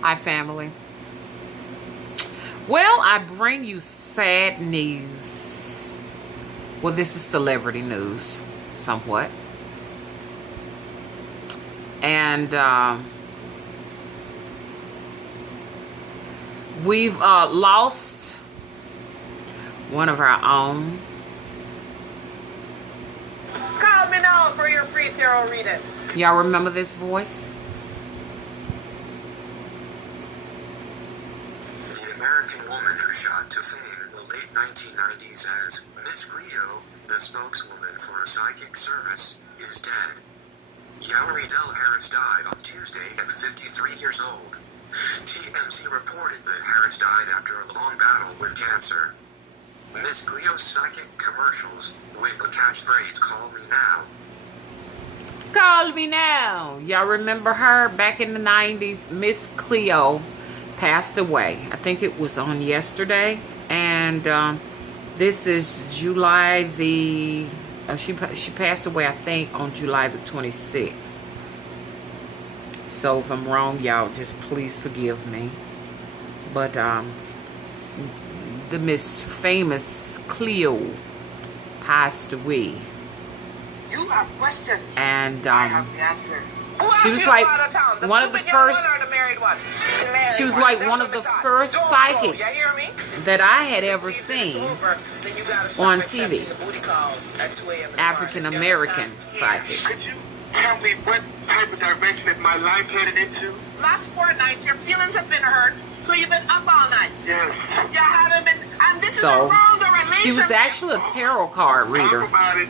Hi, family. Well, I bring you sad news. Well, this is celebrity news, somewhat. And we've lost one of our own. Call me now for your free tarot reading. Y'all remember this voice? The American woman who shot to fame in the late 1990s as Miss Cleo, the spokeswoman for a psychic service, is dead. Yellery Del Harris died on Tuesday at 53 years old. TMZ reported that Harris died after a long battle with cancer. Miss Cleo's psychic commercials with the catchphrase, "Call me now." Call me now. Y'all remember her back in the 90s? Miss Cleo passed away. I think it was on yesterday. And this is July the... she passed away, I think, on July the 26th. So if I'm wrong, y'all just please forgive me. But the Miss Famous Cleo passed away. You have questions. And I have the answers. she was like one of the first. She was like one of the first psychics that I had ever seen on TV. African American psychic. Could you tell me what type of direction is my life headed into? Last 4 nights, your feelings have been hurt, so you've been up all night. Yes. You haven't been, and this So, is around the relationship. she was actually a tarot card reader. Talk about it.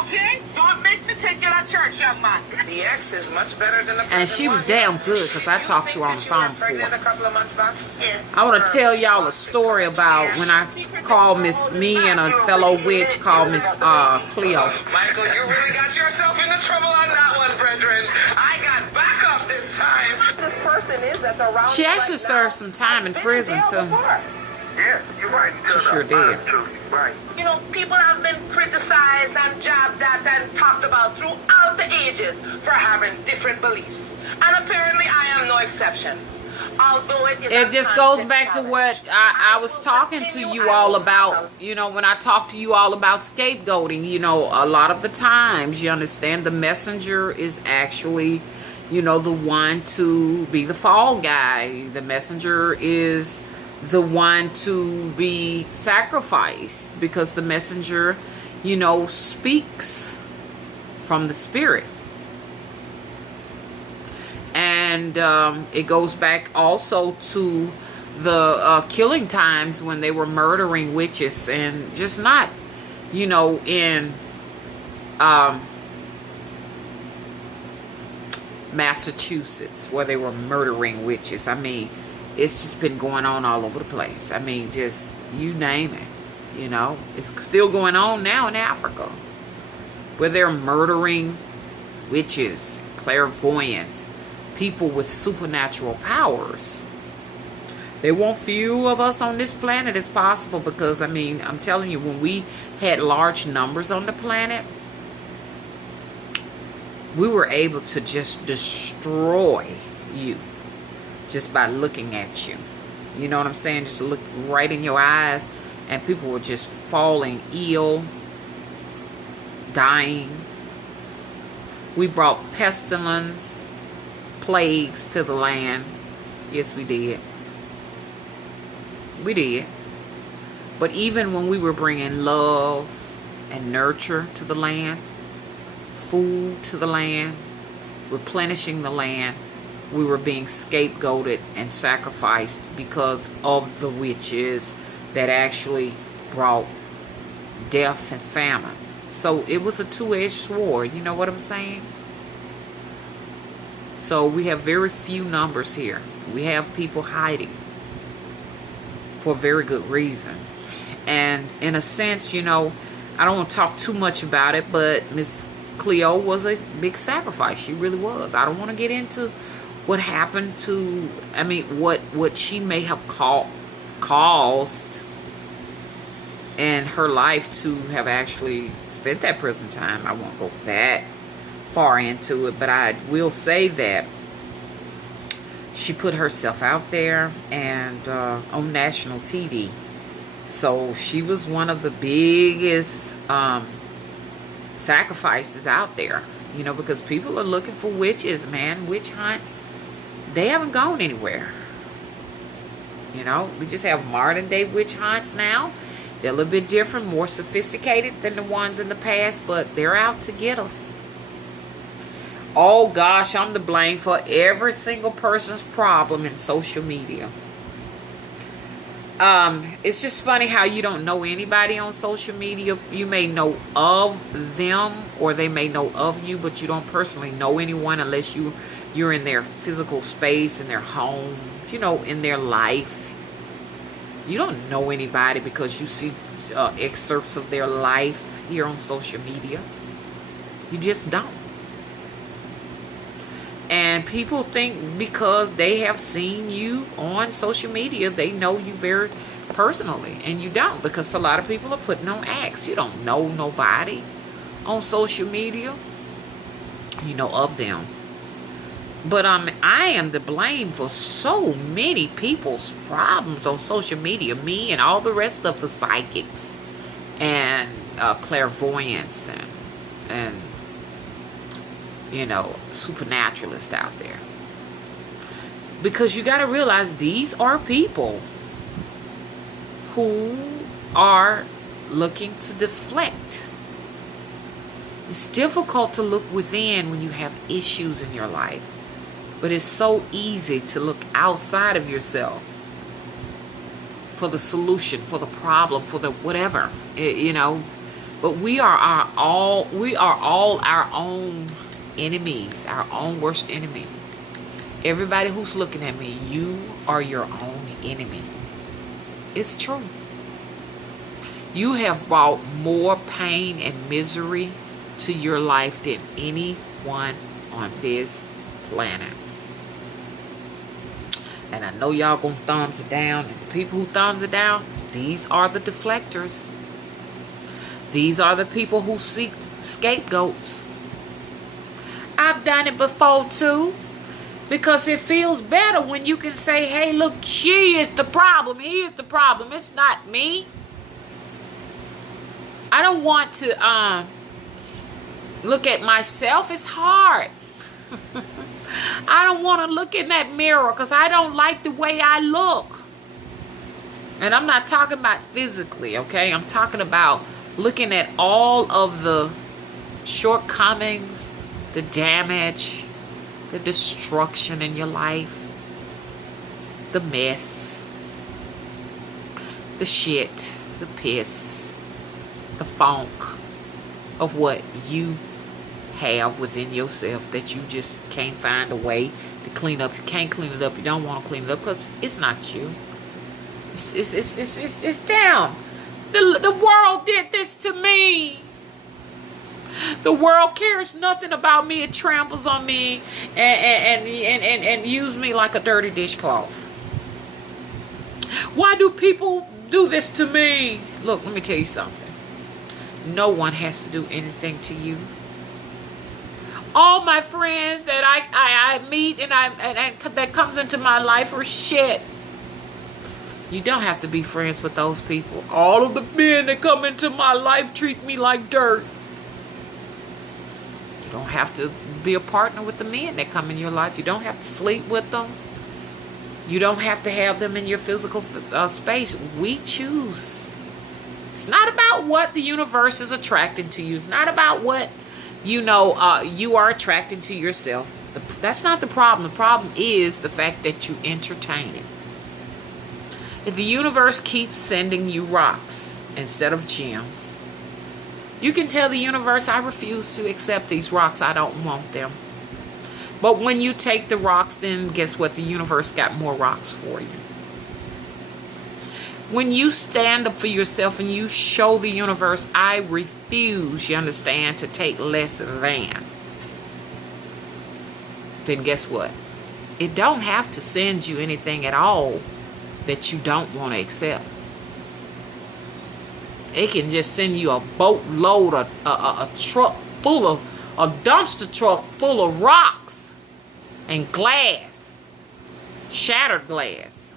Okay, don't make me take you to church, young man. The ex is much better than the And she was damn good because I talked to her on the phone before. a couple of months back? I want to tell y'all a story about when I called me and a fellow witch called Miss Cleo. Michael, you really got yourself into trouble on that one, brethren. I got backup this time. This person is that's around. She actually served some time in prison too. Yes, you're right. She sure did. Right. You know, people have been criticized and jabbed at and talked about throughout the ages for having different beliefs. And apparently I am no exception. Although It just goes back to what I was talking to you all about, you know, when I talked to you all about scapegoating. You know, a lot of the times, you understand, the messenger is actually, you know, the one to be the fall guy. The messenger is the one to be sacrificed because the messenger, you know, speaks from the spirit. And it goes back also to the killing times when they were murdering witches, and just not, you know, in Massachusetts where they were murdering witches. I mean, it's just been going on all over the place. I mean, just you name it, you know. It's still going on now in Africa where they're murdering witches, clairvoyants, people with supernatural powers. They want few of us on this planet as possible because, I mean, I'm telling you, when we had large numbers on the planet, we were able to just destroy you just by looking at you. You know what I'm saying? Just look right in your eyes, and people were just falling ill, dying. We brought pestilence, plagues to the land. Yes, we did. We did. But even when we were bringing love and nurture to the land, food to the land, replenishing the land, we were being scapegoated and sacrificed because of the witches that actually brought death and famine. So it was a two-edged sword. You know what I'm saying? So we have very few numbers here. We have people hiding for a very good reason. And in a sense, you know, I don't want to talk too much about it, but Miss Cleo was a big sacrifice. She really was. I don't want to get into what happened to, I mean, what she may have caused in her life to have actually spent that prison time. I won't go that far into it, but I will say that She put herself out there and on national TV. So she was one of the biggest sacrifices out there, you know, because people are looking for witches, man. Witch hunts, they haven't gone anywhere. You know, we just have modern day witch hunts now. They're a little bit different, more sophisticated than the ones in the past, but they're out to get us. Oh gosh, I'm to blame for every single person's problem in social media. It's just funny how you don't know anybody on social media. You may know of them or they may know of you, but you don't personally know anyone unless you're in their physical space, in their home, you know, in their life. You don't know anybody because you see excerpts of their life here on social media. You just don't. And people think because they have seen you on social media, they know you very personally. And you don't, because a lot of people are putting on acts. You don't know nobody on social media. You know of them. But I am to blame for so many people's problems on social media. Me and all the rest of the psychics and clairvoyants and you know, supernaturalists out there. Because you got to realize these are people who are looking to deflect. It's difficult to look within when you have issues in your life. But it's so easy to look outside of yourself for the solution, for the problem, for the whatever, you know. But we are all our own enemies, our own worst enemy. Everybody who's looking at me, you are your own enemy. It's true. You have brought more pain and misery to your life than anyone on this planet. And I know y'all gonna thumbs it down. And the people who thumbs it down, these are the deflectors. These are the people who seek scapegoats. I've done it before too. Because it feels better when you can say, hey, look, she is the problem. He is the problem. It's not me. I don't want to look at myself. It's hard. I don't want to look in that mirror because I don't like the way I look. And I'm not talking about physically, okay? I'm talking about looking at all of the shortcomings, the damage, the destruction in your life, the mess, the shit, the piss, the funk of what you have within yourself that you just can't find a way to clean up. You can't clean it up. You don't want to clean it up because it's not you. It's them. The world did this to me. The world cares nothing about me. It tramples on me and use me like a dirty dishcloth. Why do people do this to me? Look, let me tell you something. No one has to do anything to you. All my friends that I meet and that comes into my life are shit. You don't have to be friends with those people. All of the men that come into my life treat me like dirt. You don't have to be a partner with the men that come in your life. You don't have to sleep with them. You don't have to have them in your physical space. We choose. It's not about what the universe is attracting to you. It's not about what, you know, you are attracting to yourself. That's not the problem. The problem is the fact that you entertain it. If the universe keeps sending you rocks instead of gems, you can tell the universe, I refuse to accept these rocks. I don't want them. But when you take the rocks, then guess what? The universe got more rocks for you. When you stand up for yourself and you show the universe, I refuse, you understand, to take less than, then guess what? It don't have to send you anything at all that you don't want to accept. It can just send you a boatload, a truck full of, a dumpster truck full of rocks and glass Shattered glass.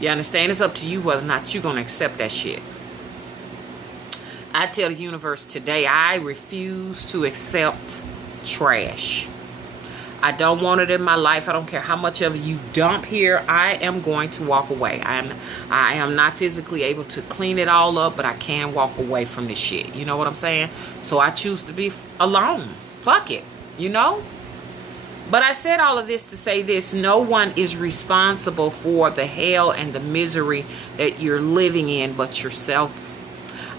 You understand? It's up to you whether or not you're going to accept that shit. I tell the universe today, I refuse to accept trash. I don't want it in my life. I don't care how much of you dump here. I am going to walk away. I am not physically able to clean it all up, but I can walk away from this shit. You know what I'm saying? So I choose to be alone. Fuck it. You know? But I said all of this to say this. No one is responsible for the hell and the misery that you're living in but yourself.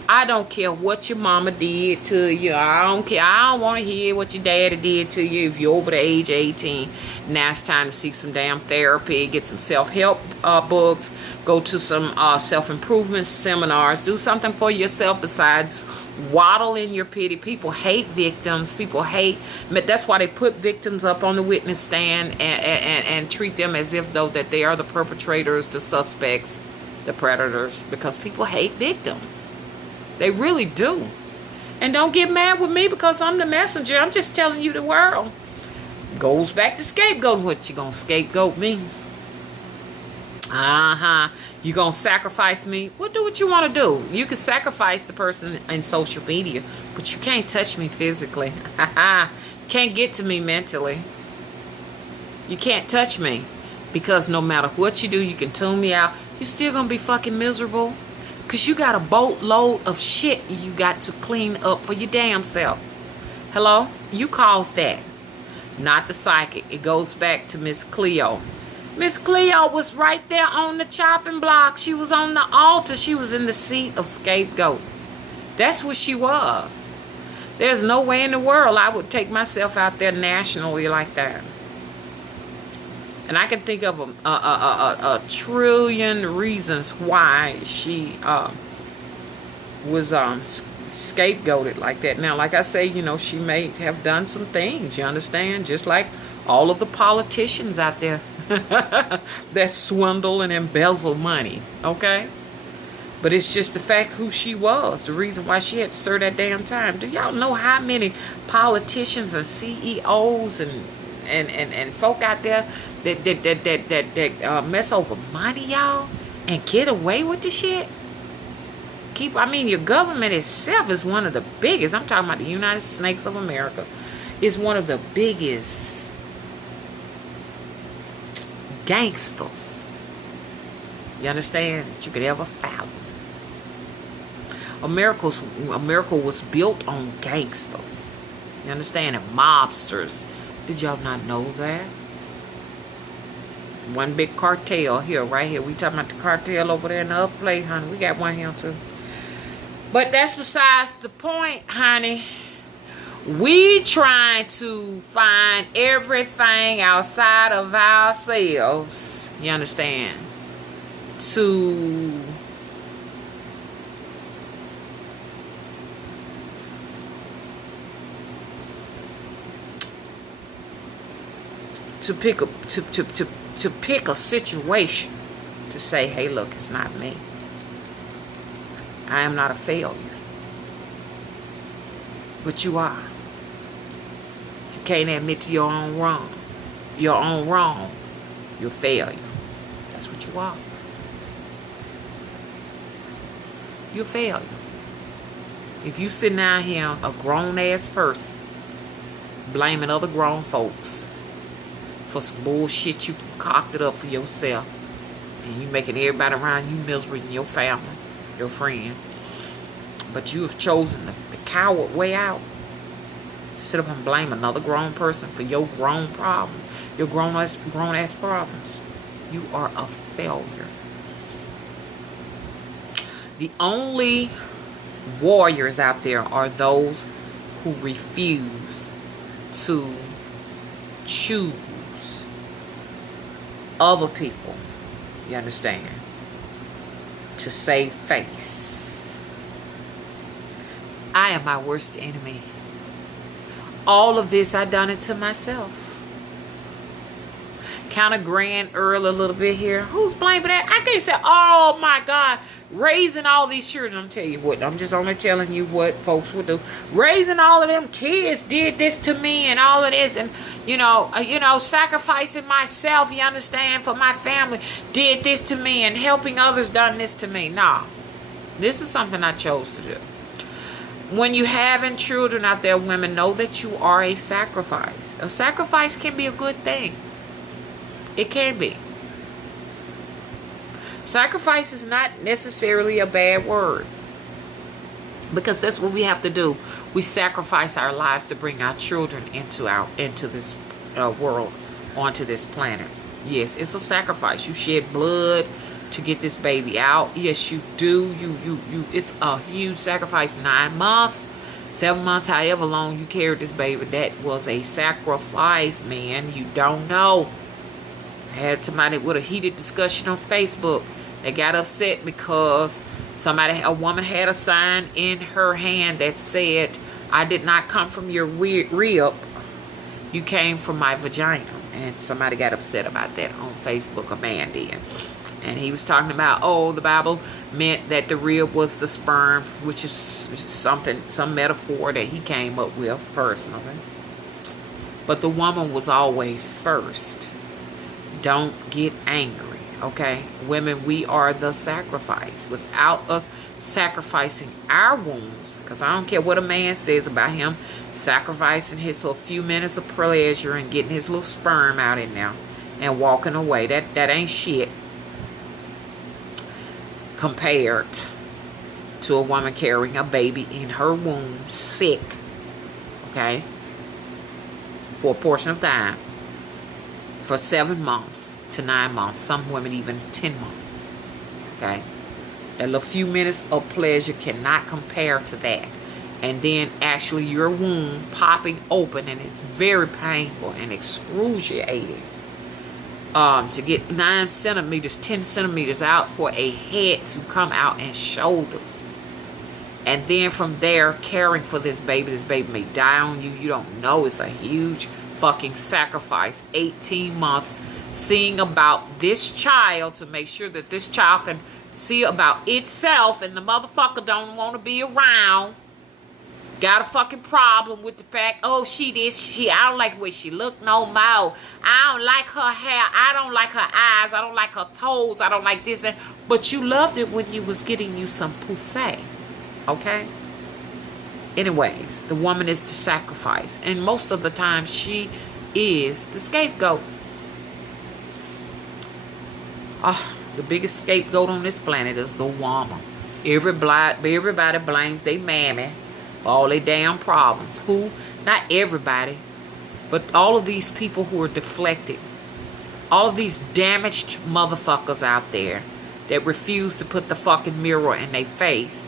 I don't care what your mama did to you. I don't care. I don't want to hear what your daddy did to you. If you're over the age of 18, now it's time to seek some damn therapy, get some self-help books, go to some self-improvement seminars, do something for yourself besides waddle in your pity. People hate victims. People hate. That's why they put victims up on the witness stand and treat them as if though that they are the perpetrators, the suspects, the predators, because people hate victims. They really do. And don't get mad with me because I'm the messenger. I'm just telling you the world. Goes back to scapegoat. What, you gonna scapegoat me? You gonna sacrifice me? Well, do what you want to do. You can sacrifice the person in social media, but you can't touch me physically. You can't get to me mentally. You can't touch me. Because no matter what you do, you can tune me out. You're still gonna be fucking miserable. Because you got a boatload of shit you got to clean up for your damn self. Hello? You caused that. Not the psychic. It goes back to Miss Cleo. Miss Cleo was right there on the chopping block. She was on the altar. She was in the seat of scapegoat. That's what she was. There's no way in the world I would take myself out there nationally like that. And I can think of a trillion reasons why she was scapegoated like that. Now, like I say, you know, she may have done some things, you understand? Just like all of the politicians out there that swindle and embezzle money, okay? But it's just the fact who she was, the reason why she had to serve that damn time. Do y'all know how many politicians and CEOs and folk out there that mess over money, y'all, and get away with the shit? I mean, your government itself is one of the biggest. I'm talking about the United Snakes of America. Is one of the biggest gangsters. You understand? That you could ever fathom. America was built on gangsters. You understand? And mobsters. Did y'all not know that? One big cartel here, right here. We talking about the cartel over there in the upper place, honey. We got one here too. But that's besides the point, honey. We trying to find everything outside of ourselves. You understand? To pick a situation to say, hey, look, it's not me. I am not a failure. But you are. You can't admit to your own wrong. Your own wrong. You're a failure. That's what you are. You're a failure. If you sitting out here, a grown-ass person, blaming other grown folks for some bullshit you concocted up for yourself, and you making everybody around you miserable, in your family, your friend, but you have chosen the coward way out to sit up and blame another grown person for your grown problem, your grown ass problems. You are a failure. The only warriors out there are those who refuse to choose other people, you understand, to save face. I am my worst enemy. All of this, I done it to myself. kind of grand Earl a little bit here. Who's blamed for that? I can't say, oh my God, raising all these children. I'm telling you what, I'm just only telling you what folks would do. Raising all of them kids did this to me and all of this, and you know, sacrificing myself, you understand, for my family did this to me, and helping others done this to me. Nah, this is something I chose to do. When you having children out there, women, know that you are a sacrifice. A sacrifice can be a good thing. It can be. Sacrifice is not necessarily a bad word, because that's what we have to do. We sacrifice our lives to bring our children into this world, onto this planet. Yes, it's a sacrifice. You shed blood to get this baby out. Yes, you do. You it's a huge sacrifice. 9 months, 7 months, however long you carried this baby, that was a sacrifice, man. You don't know. I had somebody with a heated discussion on Facebook. They got upset because a woman had a sign in her hand that said, "I did not come from your rib, you came from my vagina." And somebody got upset about that on Facebook. A man did. And he was talking about, the Bible meant that the rib was the sperm, which is some metaphor that he came up with personally. But the woman was always first. Don't get angry, okay? Women, we are the sacrifice. Without us sacrificing our wombs, because I don't care what a man says about him sacrificing his little few minutes of pleasure and getting his little sperm out in there and walking away. That ain't shit compared to a woman carrying a baby in her womb, sick, okay, for a portion of time, for 7 months to 9 months, some women even 10 months, okay? That little few minutes of pleasure cannot compare to that. And then actually your womb popping open, and it's very painful and excruciating. To get 9 centimeters, 10 centimeters out for a head to come out and shoulders. And then from there, caring for this baby may die on you. You don't know. It's a huge fucking sacrifice. 18 months seeing about this child to make sure that this child can see about itself, and the motherfucker don't want to be around. Got a fucking problem with the fact, I don't like the way she look no more. I don't like her hair. I don't like her eyes. I don't like her toes. I don't like this. But you loved it when you was getting you some pussy. Okay? Anyways, the woman is the sacrifice. And most of the time, she is the scapegoat. The biggest scapegoat on this planet is the woman. Everybody blames their mammy for all their damn problems. Who? Not everybody, but all of these people who are deflected. All of these damaged motherfuckers out there that refuse to put the fucking mirror in their face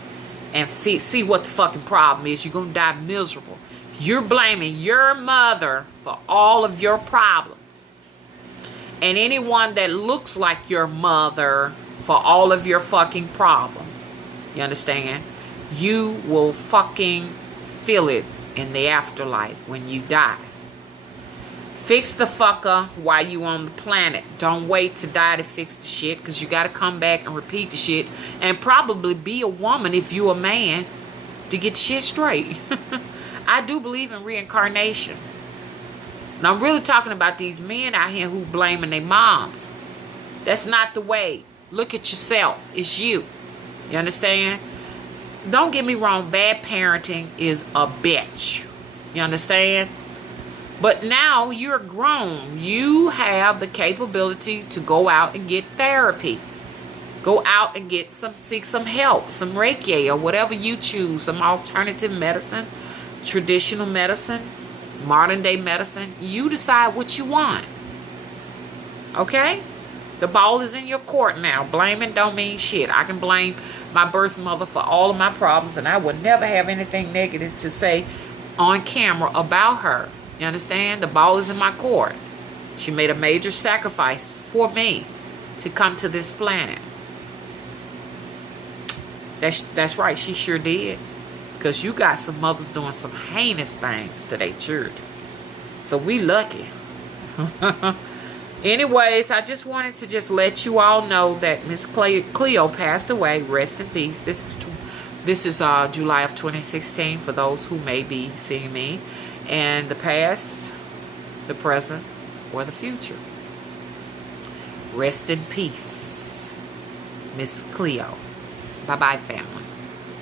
and see what the fucking problem is. You're going to die miserable. You're blaming your mother for all of your problems. And anyone that looks like your mother for all of your fucking problems. You understand? You will fucking feel it in the afterlife when you die. Fix the fucker while you on the planet. Don't wait to die to fix the shit, because you got to come back and repeat the shit, and probably be a woman if you a man to get shit straight. I do believe in reincarnation. And I'm really talking about these men out here who blaming their moms. That's not the way. Look at yourself. It's you. You understand? Don't get me wrong. Bad parenting is a bitch. You understand? But now you're grown. You have the capability to go out and get therapy. Go out and seek some help, some Reiki or whatever you choose, some alternative medicine, traditional medicine, modern day medicine. You decide what you want. Okay? The ball is in your court now. Blaming don't mean shit. I can blame my birth mother for all of my problems, and I would never have anything negative to say on camera about her. You understand? The ball is in my court. She made a major sacrifice for me to come to this planet. That's right. She sure did. Because you got some mothers doing some heinous things to their children. So we lucky. Anyways, I just wanted to just let you all know that Miss Cleo passed away. Rest in peace. This is July of 2016 for those who may be seeing me. And the past, the present, or the future. Rest in peace, Miss Cleo. Bye-bye, family.